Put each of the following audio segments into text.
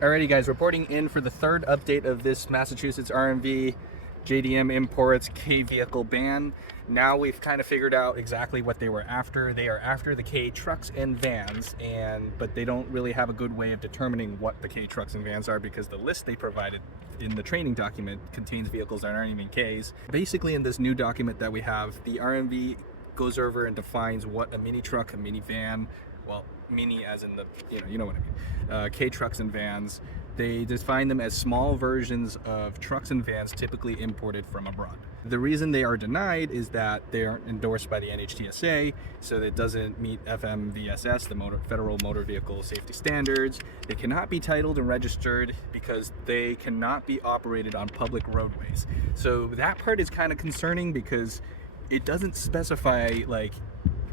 Alrighty guys, reporting in for the third update of this Massachusetts RMV JDM imports K vehicle ban. Now we've kind of figured out exactly what they were after. They are after the K trucks and vans, but they don't really have a good way of determining what the K trucks and vans are because the list they provided in the training document contains vehicles that aren't even Ks. Basically in this new document that we have, the RMV goes over and defines what a mini truck, a minivan, well, mini as in the, you know what I mean, K trucks and vans. They define them as small versions of trucks and vans typically imported from abroad. The reason they are denied is that they aren't endorsed by the NHTSA, so it doesn't meet FMVSS, the Federal Motor Vehicle Safety Standards. They cannot be titled and registered because they cannot be operated on public roadways. So that part is kind of concerning because it doesn't specify, like,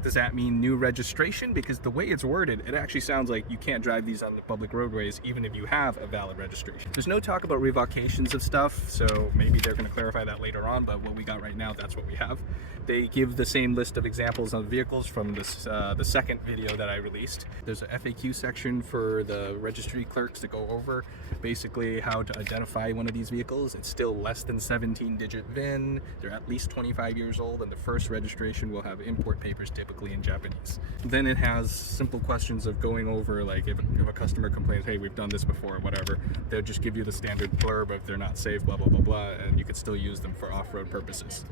does that mean new registration? Because the way it's worded, it actually sounds like you can't drive these on the public roadways even if you have a valid registration. There's no talk about revocations of stuff, so maybe they're going to clarify that later on, but what we got right now, that's what we have. They give the same list of examples of vehicles from this, the second video that I released. There's a FAQ section for the registry clerks to go over basically how to identify one of these vehicles. It's still less than 17-digit VIN. They're at least 25 years old, and the first registration will have import papers typically in Japanese. Then it has simple questions of going over, like if a customer complains, hey, we've done this before, whatever, they'll just give you the standard blurb of they're not safe, blah, blah, blah, blah, and you could still use them for off-road purposes.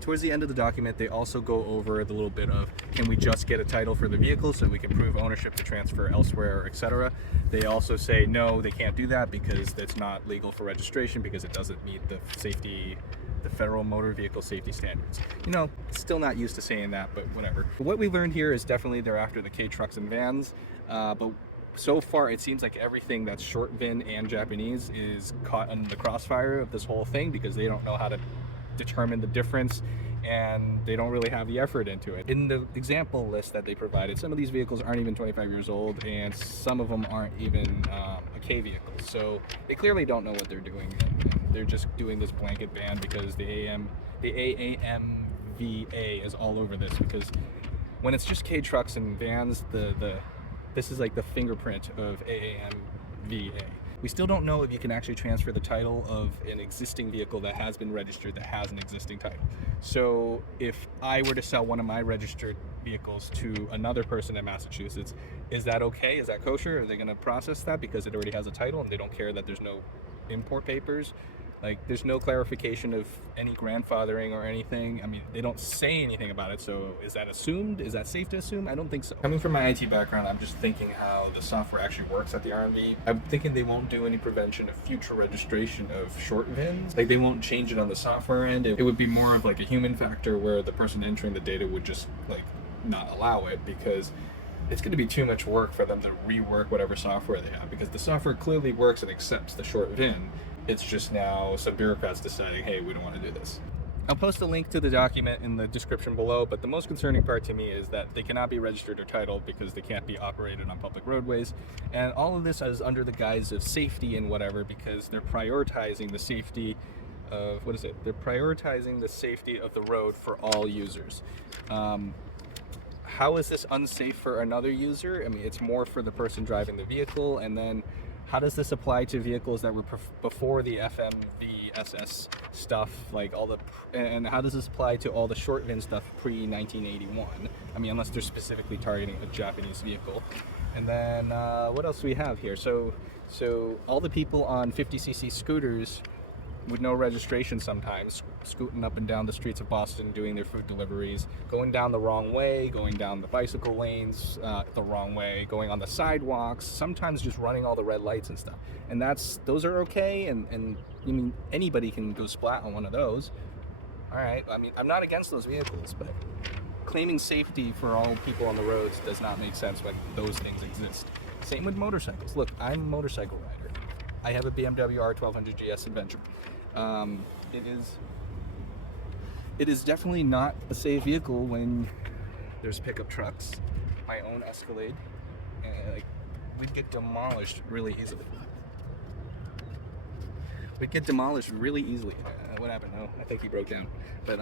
Towards the end of the document, they also go over the little bit of, can we just get a title for the vehicle so we can prove ownership to transfer elsewhere, etc. They also say, no, they can't do that because that's not legal for registration because it doesn't meet the Federal Motor Vehicle Safety Standards. You know, still not used to saying that, but whatever. What we learned here is definitely they're after the K trucks and vans, but so far it seems like everything that's short VIN and Japanese is caught in the crossfire of this whole thing because they don't know how to determine the difference and they don't really have the effort into it. In the example list that they provided, some of these vehicles aren't even 25 years old and some of them aren't even a K vehicle, so they clearly don't know what they're doing. They're just doing this blanket ban because the AMVA is all over this, because when it's just K trucks and vans, this is like the fingerprint of AMVA. We still don't know if you can actually transfer the title of an existing vehicle that has been registered, that has an existing title. So if I were to sell one of my registered vehicles to another person in Massachusetts, is that okay? Is that kosher? Are they going to process that because it already has a title and they don't care that there's no import papers? Like, there's no clarification of any grandfathering or anything. I mean, they don't say anything about it, so is that assumed? Is that safe to assume? I don't think so. Coming from my IT background, I'm just thinking how the software actually works at the RMV. I'm thinking they won't do any prevention of future registration of short VINs. Like, they won't change it on the software end. It would be more of like a human factor where the person entering the data would just, like, not allow it, because it's going to be too much work for them to rework whatever software they have, because the software clearly works and accepts the short VIN. It's just now some bureaucrats deciding, hey, we don't want to do this. I'll post a link to the document in the description below, but the most concerning part to me is that they cannot be registered or titled because they can't be operated on public roadways. And all of this is under the guise of safety and whatever, because they're prioritizing the safety of, They're prioritizing the safety of the road for all users. How is this unsafe for another user? I mean, it's more for the person driving the vehicle, and then how does this apply to vehicles that were before the FMVSS stuff, like and how does this apply to all the short VIN stuff pre-1981? I mean, unless they're specifically targeting a Japanese vehicle. And then what else do we have here? So all the people on 50cc scooters with no registration sometimes, scooting up and down the streets of Boston doing their food deliveries, going down the wrong way, going down the bicycle lanes the wrong way, going on the sidewalks, sometimes just running all the red lights and stuff. And those are okay, and I mean, anybody can go splat on one of those. All right, I mean, I'm not against those vehicles, but claiming safety for all people on the roads does not make sense when those things exist. Same with motorcycles. Look, I'm a motorcycle rider. I have a BMW R1200 GS Adventure. It is definitely not a safe vehicle when there's pickup trucks. My own Escalade, and like, we'd get demolished really easily. What happened? Oh, I think he broke down. But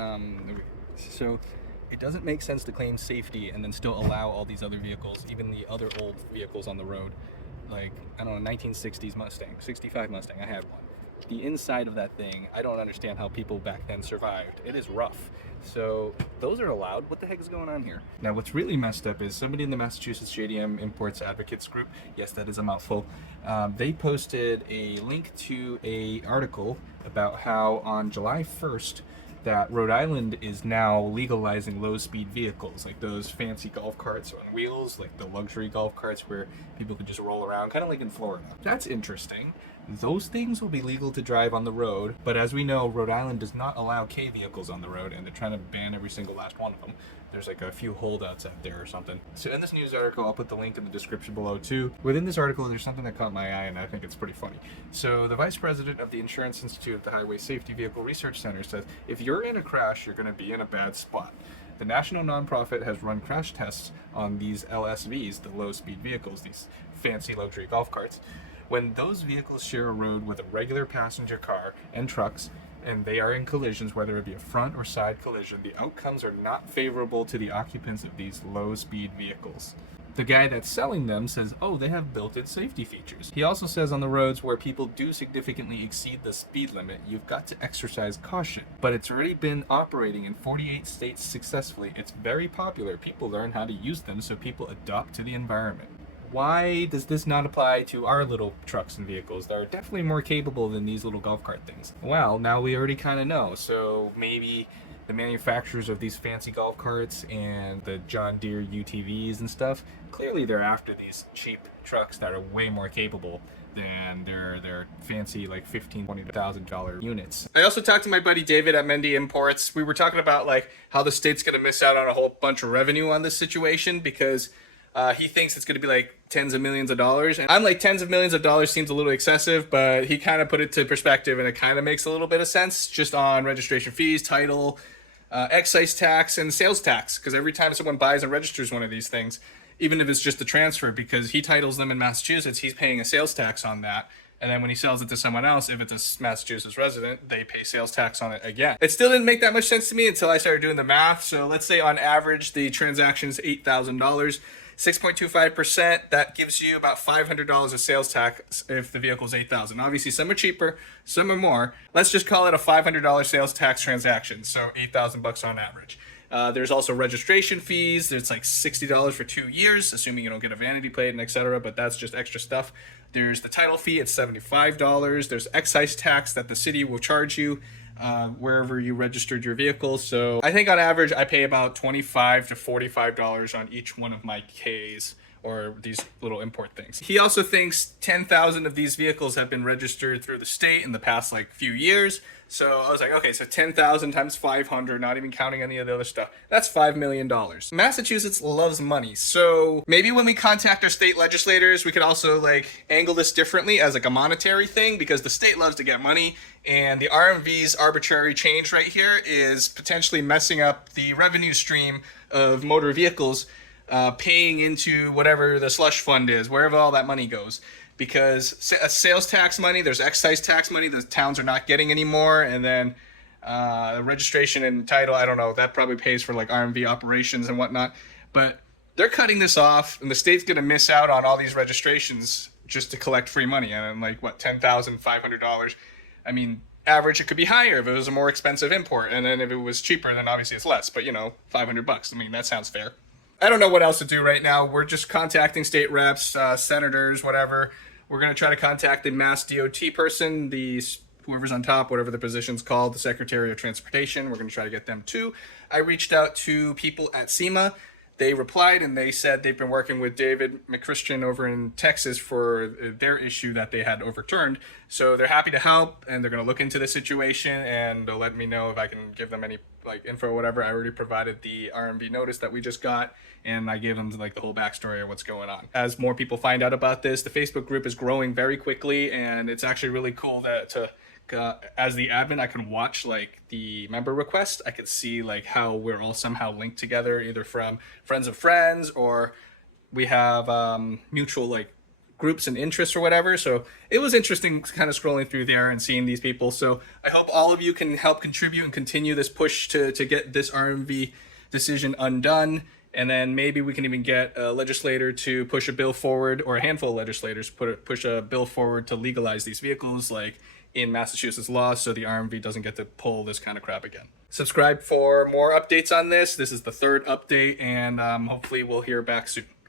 so it doesn't make sense to claim safety and then still allow all these other vehicles, even the other old vehicles on the road. like, I don't know, 1960s Mustang, 65 Mustang. I had one. The inside of that thing, I don't understand how people back then survived. It is rough. So those are allowed. What the heck is going on here? Now, what's really messed up is somebody in the Massachusetts JDM Imports Advocates group, yes, that is a mouthful, they posted a link to a article about how on July 1st, that Rhode Island is now legalizing low-speed vehicles, like those fancy golf carts on wheels, like the luxury golf carts where people could just roll around, kind of like in Florida. That's interesting. Those things will be legal to drive on the road, but as we know, Rhode Island does not allow K vehicles on the road, and they're trying to ban every single last one of them. There's like a few holdouts out there or something. So in this news article, I'll put the link in the description below too. Within this article, there's something that caught my eye, and I think it's pretty funny. So the vice president of the Insurance Institute of the Highway Safety Vehicle Research Center says, if you're in a crash, you're going to be in a bad spot. The national nonprofit has run crash tests on these LSVs, the low-speed vehicles, these fancy luxury golf carts. When those vehicles share a road with a regular passenger car and trucks, and they are in collisions, whether it be a front or side collision, the outcomes are not favorable to the occupants of these low-speed vehicles. The guy that's selling them says, oh, they have built-in safety features. He also says on the roads where people do significantly exceed the speed limit, you've got to exercise caution. But it's already been operating in 48 states successfully. It's very popular. People learn how to use them, so people adopt to the environment. Why does this not apply to our little trucks and vehicles that are definitely more capable than these little golf cart things? Well, now we already kind of know. So maybe the manufacturers of these fancy golf carts and the John Deere UTVs and stuff, clearly they're after these cheap trucks that are way more capable than their fancy like $15,000, $20,000 units. I also talked to my buddy David at Mendy Imports. We were talking about like how the state's gonna miss out on a whole bunch of revenue on this situation because he thinks it's going to be like tens of millions of dollars. And I'm like, tens of millions of dollars seems a little excessive, but he kind of put it to perspective and it kind of makes a little bit of sense just on registration fees, title, excise tax, and sales tax. Because every time someone buys and registers one of these things, even if it's just a transfer, because he titles them in Massachusetts, he's paying a sales tax on that. And then when he sells it to someone else, if it's a Massachusetts resident, they pay sales tax on it again. It still didn't make that much sense to me until I started doing the math. So let's say on average, the transaction is $8,000. 6.25%, that gives you about $500 of sales tax if the vehicle is $8,000. Obviously, some are cheaper, some are more. Let's just call it a $500 sales tax transaction, so $8,000 on average. There's also registration fees. There's like $60 for 2 years, assuming you don't get a vanity plate and etc., but that's just extra stuff. There's the title fee, it's $75. There's excise tax that the city will charge you wherever you registered your vehicle. So I think on average I pay about $25 to $45 on each one of my Ks, or these little import things. He also thinks 10,000 of these vehicles have been registered through the state in the past like few years. So I was like, okay, so 10,000 times 500, not even counting any of the other stuff, that's $5 million. Massachusetts loves money. So maybe when we contact our state legislators, we could also like angle this differently as like a monetary thing, because the state loves to get money, and the RMV's arbitrary change right here is potentially messing up the revenue stream of motor vehicles paying into whatever the slush fund is, wherever all that money goes. Because sales tax money, there's excise tax money the towns are not getting anymore, and then registration and title, I don't know, that probably pays for like RMV operations and whatnot. But they're cutting this off, and the state's going to miss out on all these registrations just to collect free money. And like, what, $10,500? I mean, average, it could be higher if it was a more expensive import. And then if it was cheaper, then obviously it's less. But, you know, $500, I mean, that sounds fair. I don't know what else to do right now. We're just contacting state reps, senators, whatever. We're going to try to contact the MassDOT person, whoever's on top, whatever the position's called, the Secretary of Transportation. We're going to try to get them too. I reached out to people at SEMA. They replied, and they said they've been working with David McChristian over in Texas for their issue that they had overturned. So they're happy to help, and they're going to look into the situation, and they'll let me know if I can give them any like info or whatever. I already provided the RMV notice that we just got, and I gave them like the whole backstory of what's going on. As more people find out about this, the Facebook group is growing very quickly, and it's actually really cool that as the admin, I can watch like the member request. I could see like how we're all somehow linked together, either from friends of friends, or we have mutual like groups and interests or whatever. So it was interesting kind of scrolling through there and seeing these people. So I hope all of you can help contribute and continue this push to get this RMV decision undone. And then maybe we can even get a legislator to push a bill forward, or a handful of legislators push a bill forward to legalize these vehicles, like in Massachusetts law, so the RMV doesn't get to pull this kind of crap again. Subscribe for more updates on this. This is the third update, and hopefully we'll hear back soon.